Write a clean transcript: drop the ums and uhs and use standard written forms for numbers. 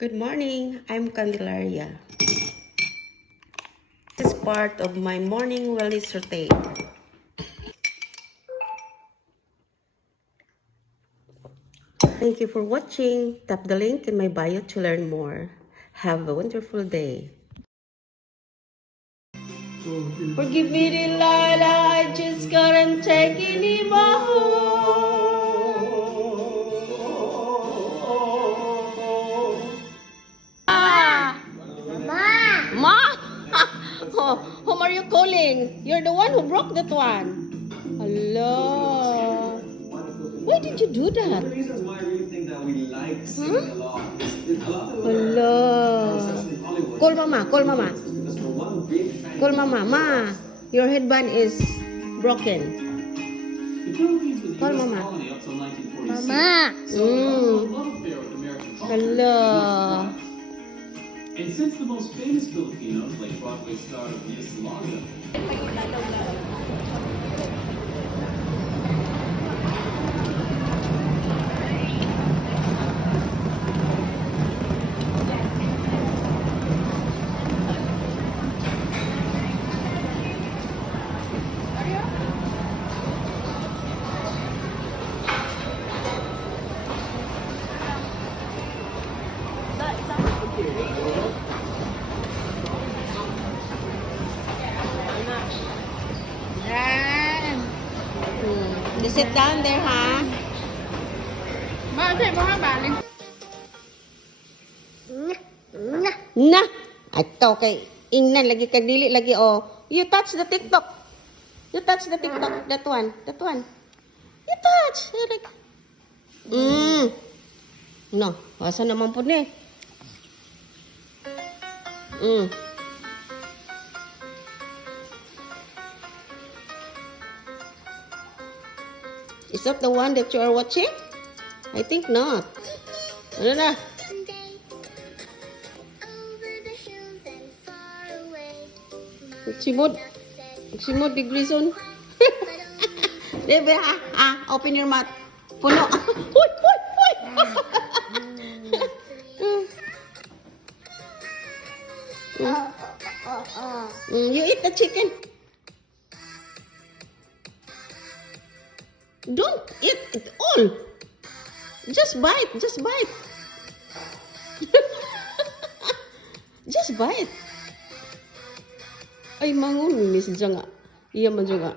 Good morning, I'm Candelaria. This is part of my morning wellness routine. Thank you for watching. Tap the link in my bio to learn more. Have a wonderful day. Forgive me, Delilah, I just couldn't take anymore. Ma! Oh, whom are you calling? You're the one who broke that one. Hello. Why did you do that? The reasons why I really think that we like singing a lot. A lot of Hello. especially in Hollywood. Call mama, call mama. Because we're one big fan. Call mama. Ma, your headband is broken. The Philippines was a Call US mama. colony up till 1946. Mama. So it was a love affair with American culture. Hello. And since the most famous Filipinos, like Broadway star Nia Salonga, Yan. You sit down there, ha? Na! Ato kay ingnan lagi kag dili lagi oh. You touch the TikTok. You touch the TikTok. That one. That one. You touch. You like. No. Asa naman po ni? Is that the one that you are watching? I think not. Ano na? Simod degrees on. Debe, open your mouth. Puno. Uy, uy, uy. You eat the chicken. Don't eat it all. Just bite. Just bite. Just bite. Ay, mangun. Miss Janga. Iya man juga.